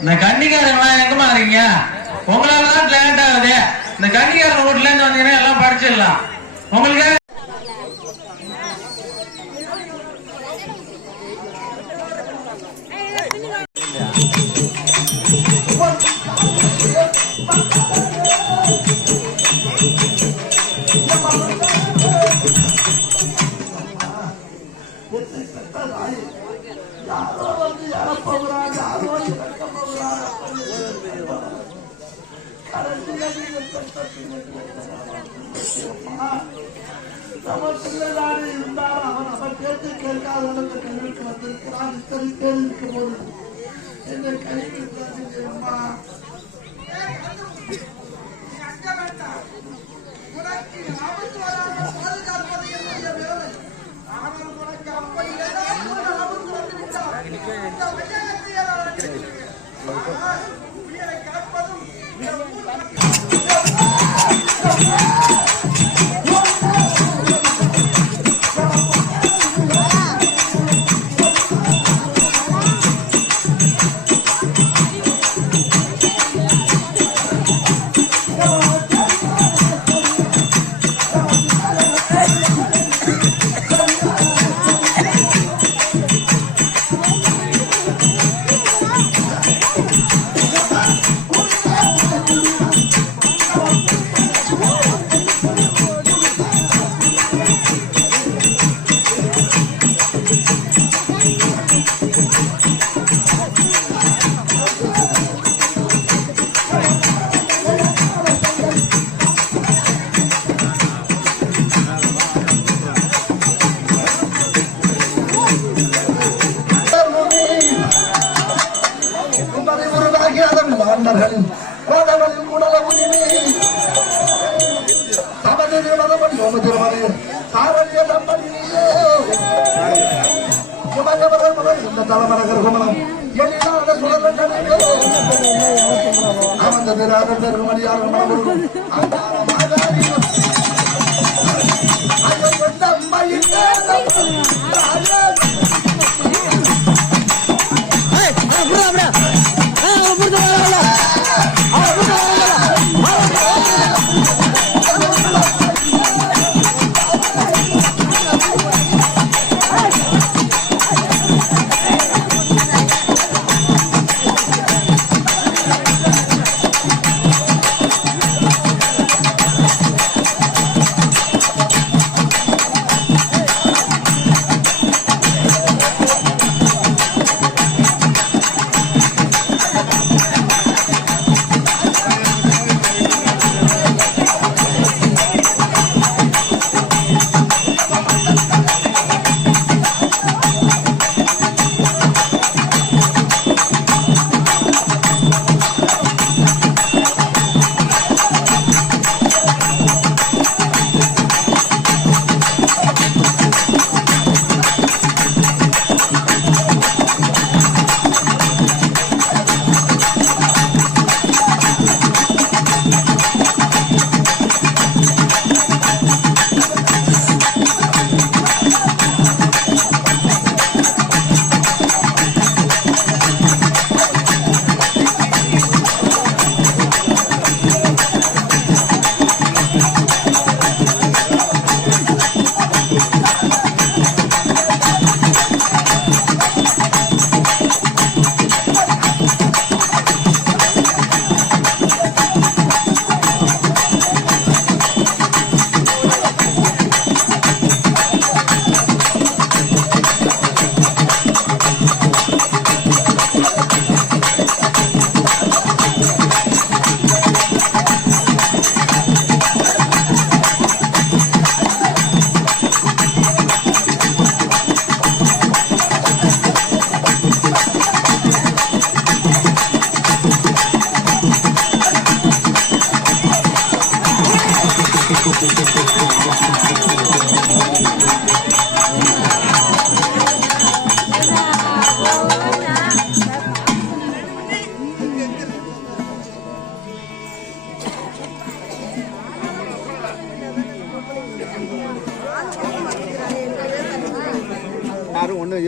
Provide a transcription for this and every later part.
இந்த கன்னிக்காரங்க எங்கமா இருக்கீங்க? உங்களாலதான் லேட் ஆகுது. இந்த கன்னிக்காரங்க வீட்டுல இருந்து வந்தீங்கன்னா எல்லாம் படிச்சிடலாம். உங்களுக்கு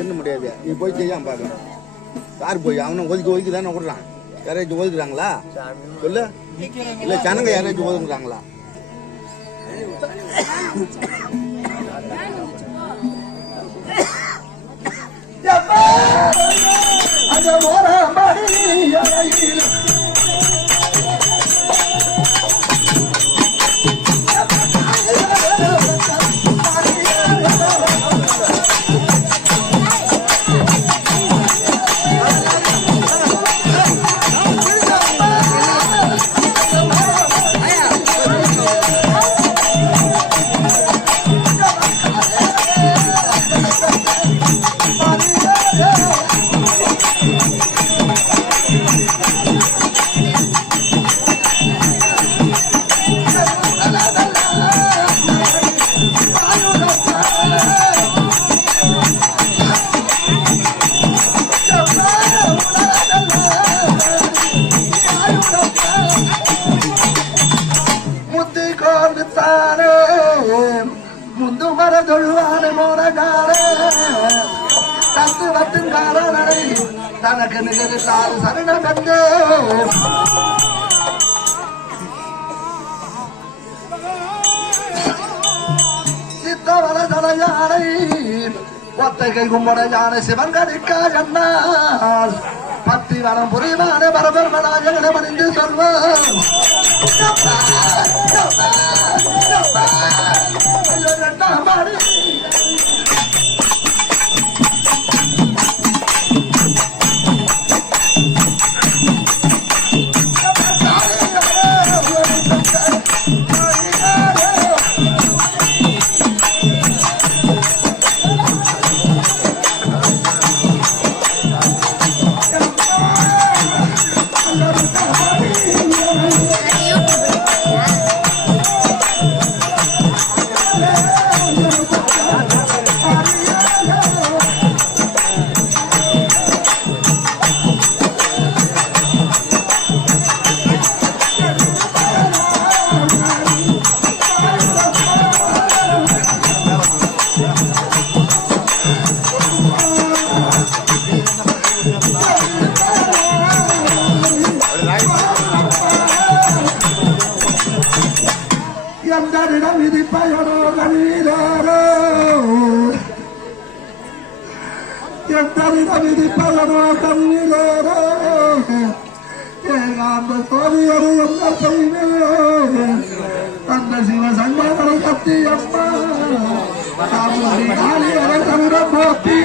என்ன முடியாது. நீ போய் செய்யாம பாக்க யார் போய் அவனை ஒதுக்கி தானே விடுறான். யாராச்சும் ஒதுக்குறாங்களா சொல்லு? இல்ல ஜனங்க யாராச்சும் ஒதுக்குறாங்களா? முந்து மரதொழுவான மோனகாரே தத்து வத்துங்கார நடை தனக்கு நிகழ்த்தாறு சரணம் என்று சித்தவர தலையானை ஒத்தைகை கும்பட யானை சிவன் கடிக்கா என்னால் பத்தி வரம் புரிவான பரபரமனாக மணிந்து சொல்வோம். எந்தரிடம் விதிப்பயனோ கண்ணீரோ எந்தரிடம் விதிப்பயனோ கண்ணீரோ ஏகாந்த தோழியரு என்ன செய்வேன் அந்த சிவ சங்கரை கத்தி அம்மா காளியரை தவிர போத்தி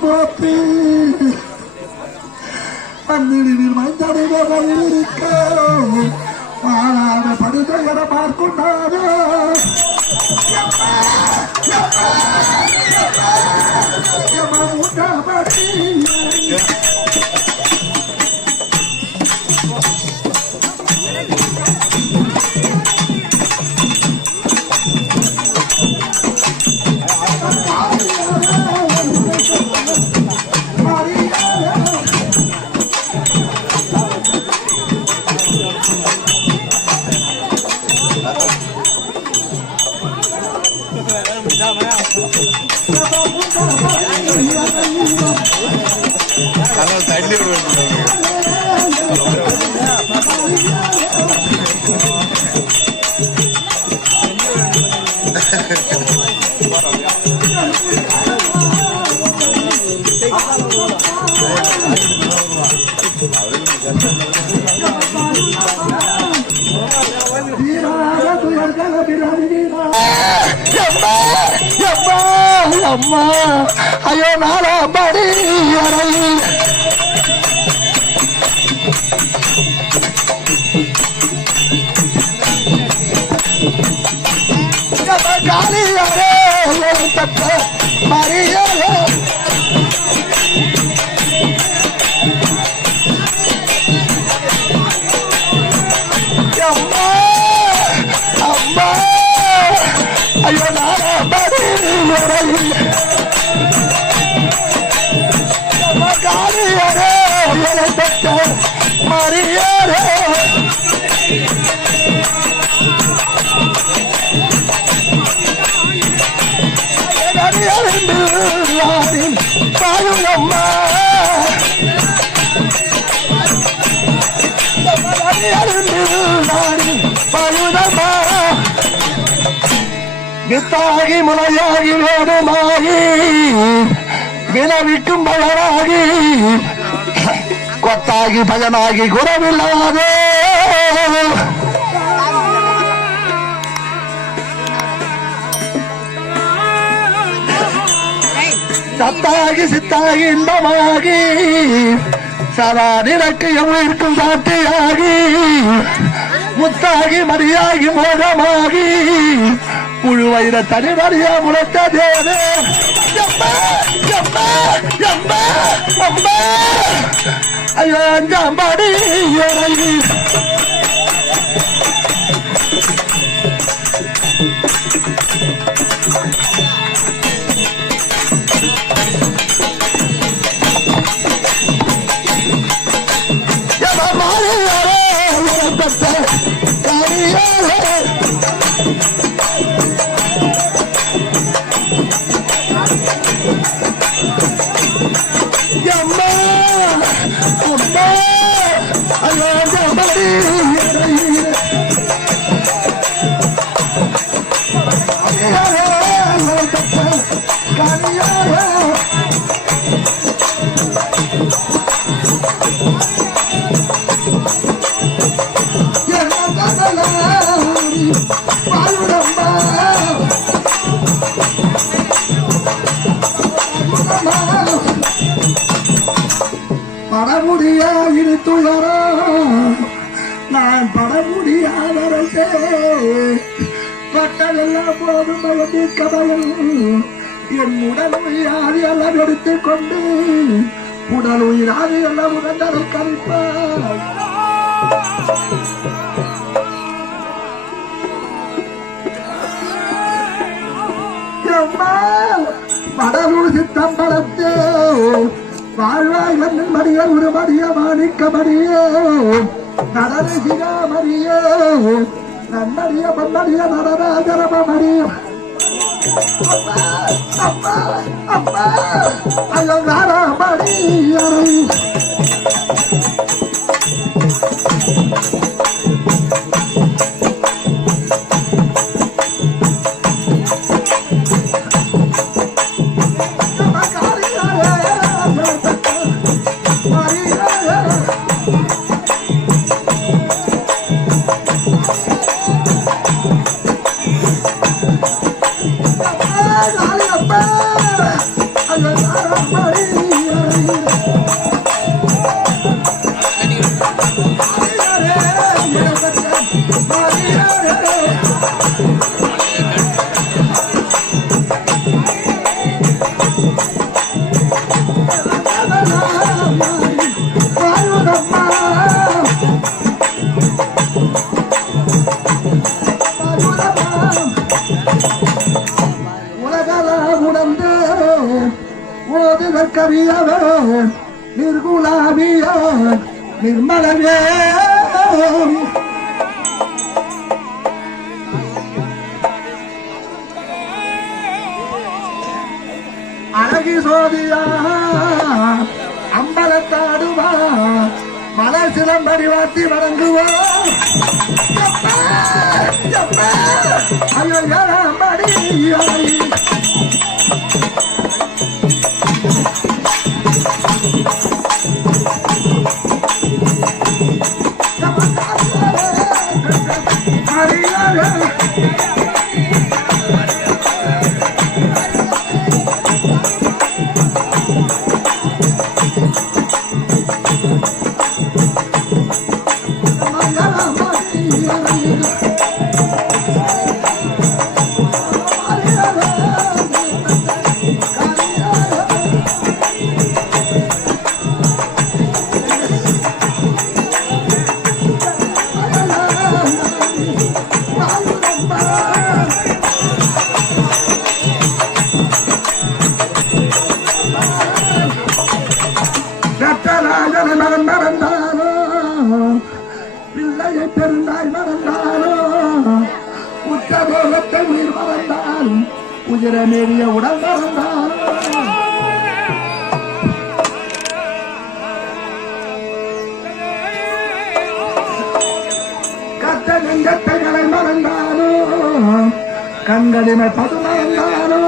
போத்தி பன்னிடிவில் மைந்தடிகள் இருக்க மாநாட படுத்த என பார்க்கொண்டாரோ அம்மா ஐயோ நாலாம் படி காலியாரே தக்க மரியாதை அம்மா அம்மா ஐயோ நாலாம் படி வித்தாகி முளையாகி வேணுமாகி வினவிக்கும் பயனாகி கொத்தாகி பயனாகி குறவில்லாதே சத்தாகி சித்தாகி இன்பமாகி சதா நிறக்கு எவ்விற்கும் சாட்டியாகி முத்தாகி மரியாகி மோகமாகி முழுவயிற தனிமறியா முளைத்த தேவே ஐயோ அஞ்சாம்பாடி படமுடியா இது துயரம் நான் படமுடியாதரசே பட்டதெல்லாம் போதும் பயந்திருக்க பயம் என் உடல் உயிராதி எல்லாம் எடுத்துக் கொண்டு உடல் உயிராதி எல்லாம் உடந்தரை கழிப்பார் படலூர் சித்தம் படத்தே வாழ்வாய் மண்ணின் மடிய ஒரு மடிய மாணிக்க மடியோ நடன சிகா மடியோ நன்னடிய பொன்னடிய நடராஜரம மடியும் அப்பா அப்பா அலங்கார மடியறை கவியவே நிர்குலாவிய நிர்மலவே அழகி சோதியா அம்பலத்தாடுவா மலை சிலம்படி வாத்தி வணங்குவா ஐயோ மடி பிள்ளையை பெருந்தாய் மறந்தானோ உச்சபோகத்தை உயிர் மறந்தாலும் உயிர நெறிய உடல் மறந்தானோ கத்த நெஞ்சத்தைகளை மறந்தானோ கண்களிமை பதுமானோ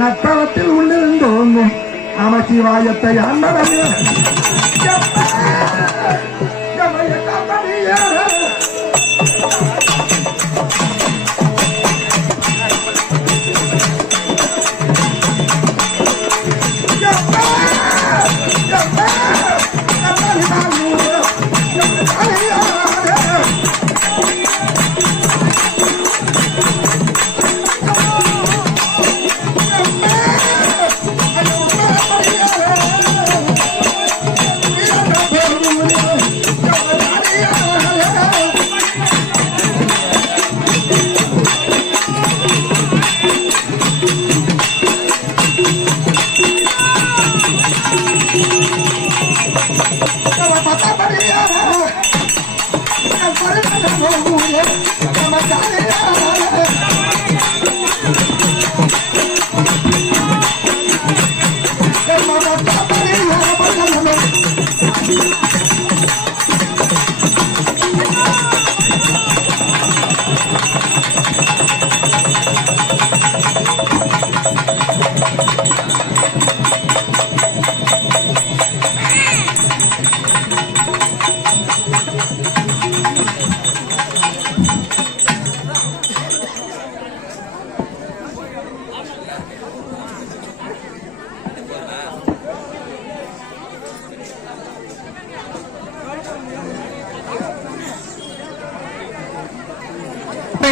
நட்டவத்தில் உள்ளிருந்தோங்கும் நமச்சிவாயத்தை ஆண்டவனே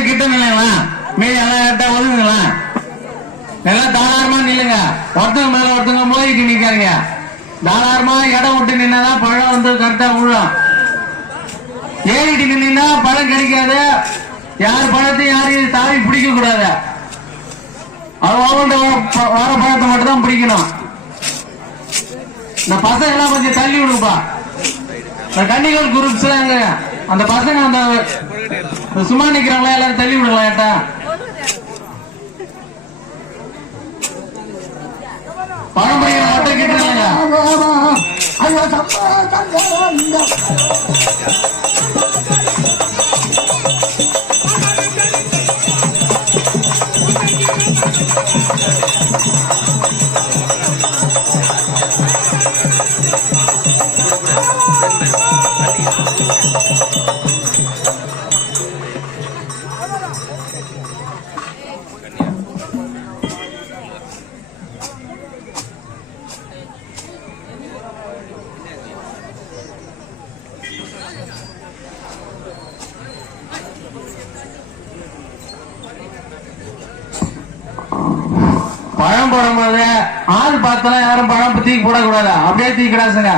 கிட்ட நில்லுங்களா, மீதி எல்லாம் ஒதுங்குங்களா, எல்லாம் தாராளமா நில்லுங்க. ஒருத்தங்க மேல ஒருத்தங்க மோதிட்டு நிக்காதீங்க. தாராளமா இடம் விட்டு நின்னாதான் பழம் வந்து கரெக்டா விழும். ஏறிட்டு நின்னா பழம் கிடைக்காது. யார் பழத்தையும் யாரையும் தாவி பிடிக்க கூடாது. அது வர பழத்தை மட்டும் தான் பிடிக்கணும். இந்த பசங்க எல்லாம் கொஞ்சம் தள்ளி விடுப்பா. இந்த கன்னிகள் குரூப்ஸ் அந்த பசங்க அந்த சும்மா நிக்கிறவங்களா எல்லாரும் தள்ளி விடுங்களா. ஏட்டா பழம் பிடிக்கிற மட்டும் கேட்டுருங்க. பழம் போடும்போது ஆள் பார்த்தலாம் யாரும் பழம் தூக்கி போடக்கூடாது. அப்படியே தூக்கிடாசுங்க.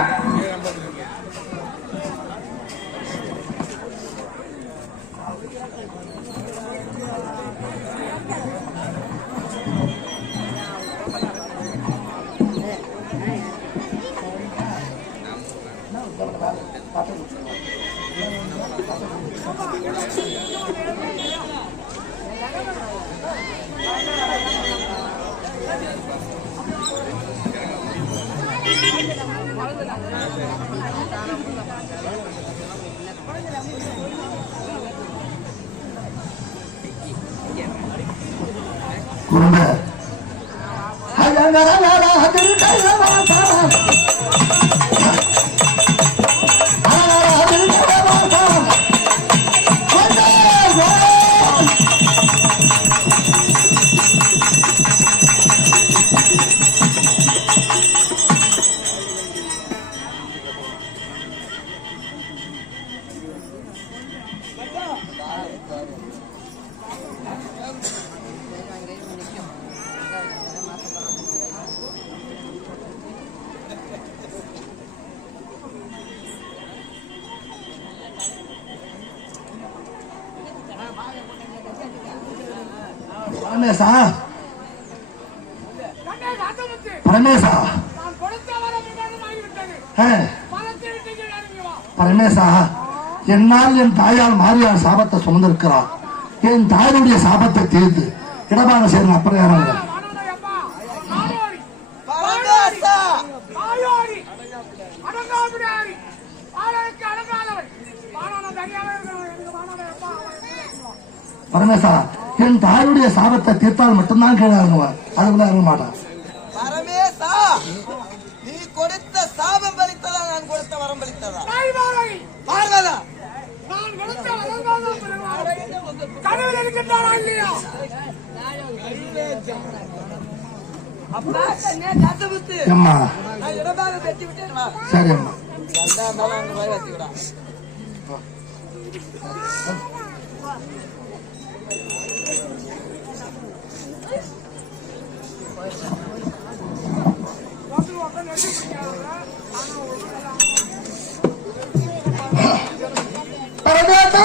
பரமேசா பரமேசா, என்னால் என் தாயால் மாறியார் சாபத்தை சுமந்திருக்கிறார். என் தாயுடைய சாபத்தை தீர்த்து இடமாக சேர்ந்த அப்புறம் யாராங்க பரமேசா, என் தாயுடைய சாபத்தை தீர்த்தால் மட்டும்தான் கீழே இறங்குவார், அதுக்குள்ள இறங்க மாட்டான். பரமேசா, நீ கொடுத்த சாபம் பலித்ததா, நான் கொடுத்த வரம் பலித்ததா? பார்வதா, நான் கொடுத்த வரம்தான் கடவுள் இருக்கின்றாரா இல்லையா? அப்பா கண்ணே கத்தபுத்து அம்மா நான் இடமாக வெட்டி விட்டேன். வா சரி அம்மா. வந்தா இருந்தாலும் அங்க போய் வச்சுக்கிறா. பரமேசா,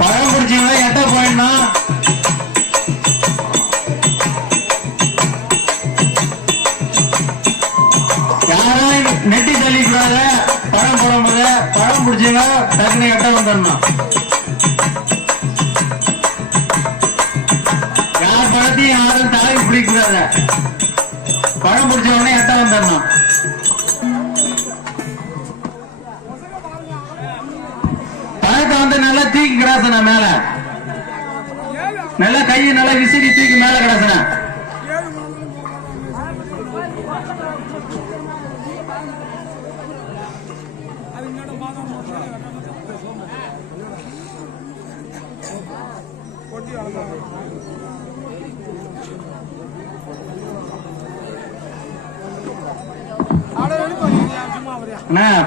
பழம் பிடிச்சீங்களா எட்ட போயிடணும். யாரும் நெட்டி தள்ளிக்கூடாது. பழம் போடும்போது பழம் பிடிச்சீங்க டக்குனு எட்ட வந்துடணும். யார் பழத்தையும் யாரும் தலைக்கு பிடிக்கூடாது. பழம் பிடிச்ச உடனே எட்ட வந்துடணும். பழத்தை வந்து நல்லா தூக்கி கிடாசன மேல, நல்லா கையை நல்லா விசிறி தூக்கி மேல கிடாசன.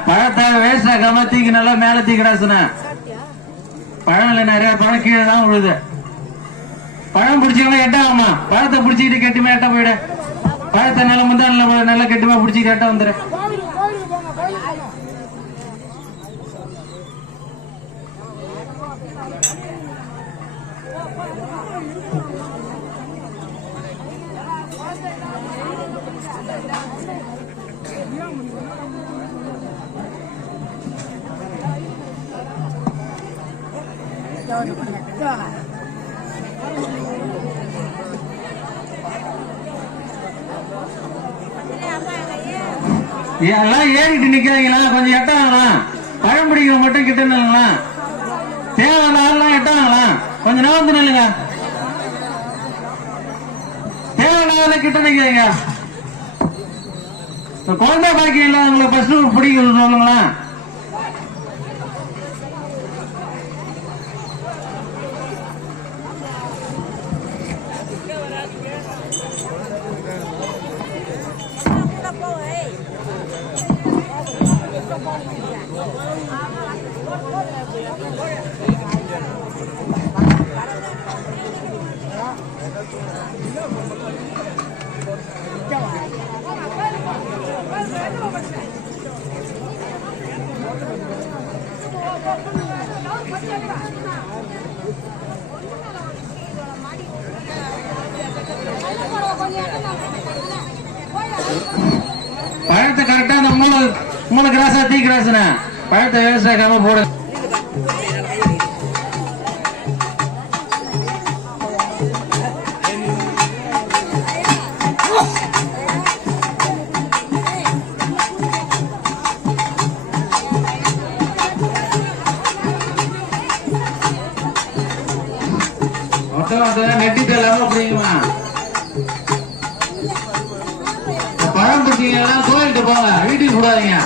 பழத்தை வேஸ்ட் ஆக்காம தூக்கி நல்லா மேல தூக்கிடாசுன. பழம்ல நிறைய பழம் கீழே தான் விழுது. பழம் பிடிச்சவங்க எட்ட ஆமா, பழத்தை பிடிச்சிக்கிட்டு கெட்டிமா எட்ட போயிடு. பழத்தை நல்லா முந்தா நல்லா கெட்டிமா பிடிச்சிக்கிட்டு எட்ட வந்துடு. எல்லாம் ஏறிட்டு நிக்கிறீங்களா? கொஞ்சம் எட்டாங்களா? பழம் பிடிக்கிற மட்டும் கிட்ட நில்லுங்களா? தேவையான ஆள்லாம் எட்டாங்களா? கொஞ்சம் நகர்ந்து நில்லுங்க. தேவையான ஆள கிட்ட நிக்கிறீங்க. குழந்தை பாக்கி இல்லாதவங்களை ஃபர்ஸ்ட் பிடிக்கிறது சொல்லுங்களா? பழத்தை கரெக்டா அந்த மூணு கிராஸா தீ கிராஸ்ன பழத்தை விவசாயிக்காம போடு. நெட்டி தள்ளாம அப்படிங்குமா? பழம் பிடிச்சீங்கன்னா கோயிலுக்கு போங்க, வீட்டுக்கு கூடாதீங்க.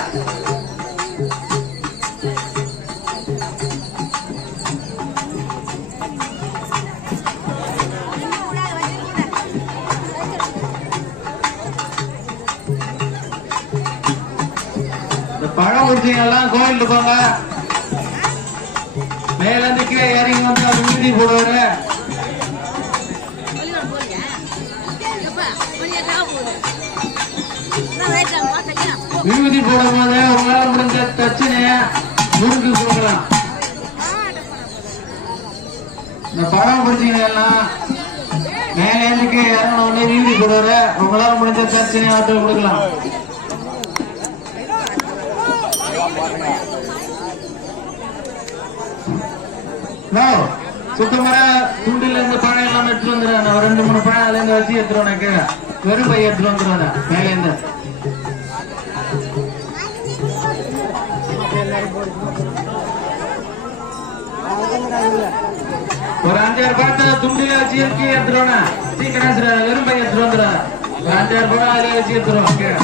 பழம் பிடிச்சீங்கெல்லாம் கோயிலுக்கு போங்க. மேல இருந்து கீழே இறங்கி வந்து அவர் வீட்டுக்கு போடுவாரு. விபூதி போடும் போது உங்களால் முடிஞ்ச தட்சணைய முறுக்கு கொடுக்கலாம். இந்த படம் பிடிச்சீங்கன்னா மேல இருந்து இறங்கின உடனே விபூதி போடுவாரு. உங்களால் முடிஞ்ச தட்சணைய ஆட்டோ கொடுக்கலாம். சுத்தமான துண்டில இருந்து பழம் எல்லாம் எடுத்து வந்துடுறேன். 2-3 பழம் அந்த வச்சு எடுத்துருவோம் கீழே வெறும் பை எடுத்துட்டு வந்துருவாங்க மேலேருந்து ஒரு 5,000 ரூபாய் துண்டில வச்சு எடுத்துருவோம் சீக்கிரம் வெறும் பை எடுத்துட்டு வந்துடுறேன் ஒரு 5,000 ரூபாய் அதில் வச்சு எடுத்துருவோம் கீழே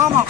ஆமா